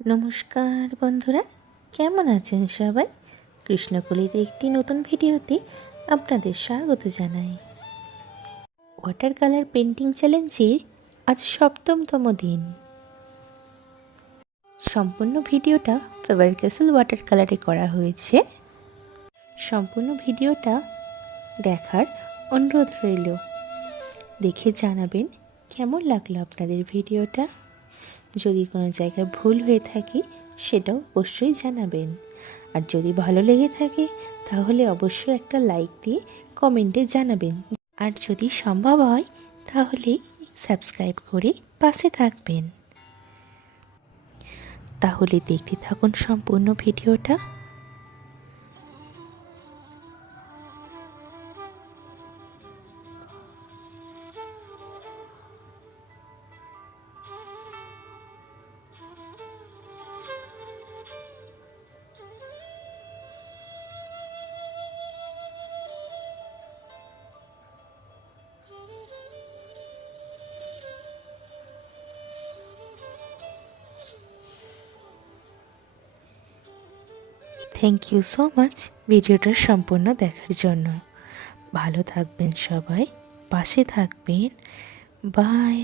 নমস্কার বন্ধুরা, কেমন আছেন সবাই? কৃষ্ণকলির একটি নতুন ভিডিওতে আপনাদের স্বাগত জানাই। ওয়াটার কালার পেন্টিং চ্যালেঞ্জের আজ 7তম দিন। সম্পূর্ণ ভিডিওটা ফেভার ক্যাসেল ওয়াটার কালারে করা হয়েছে। সম্পূর্ণ ভিডিওটা দেখার অনুরোধ রইল। দেখে জানাবেন কেমন লাগলো আপনাদের ভিডিওটা। যদি কোনো জায়গায় ভুল হয়ে থাকে সেটাও অবশ্যই জানাবেন। আর যদি ভালো লেগে থাকে তাহলে অবশ্যই একটা লাইক দিয়ে কমেন্টে জানাবেন। আর যদি সম্ভব হয় তাহলে সাবস্ক্রাইব করে পাশে থাকবেন। তাহলে দেখতে থাকুন সম্পূর্ণ ভিডিওটা। থ্যাংক ইউ সো মাচ ভিডিওটা সম্পূর্ণ দেখার জন্য। ভালো থাকবেন সবাই, পাশে থাকবেন। বাই।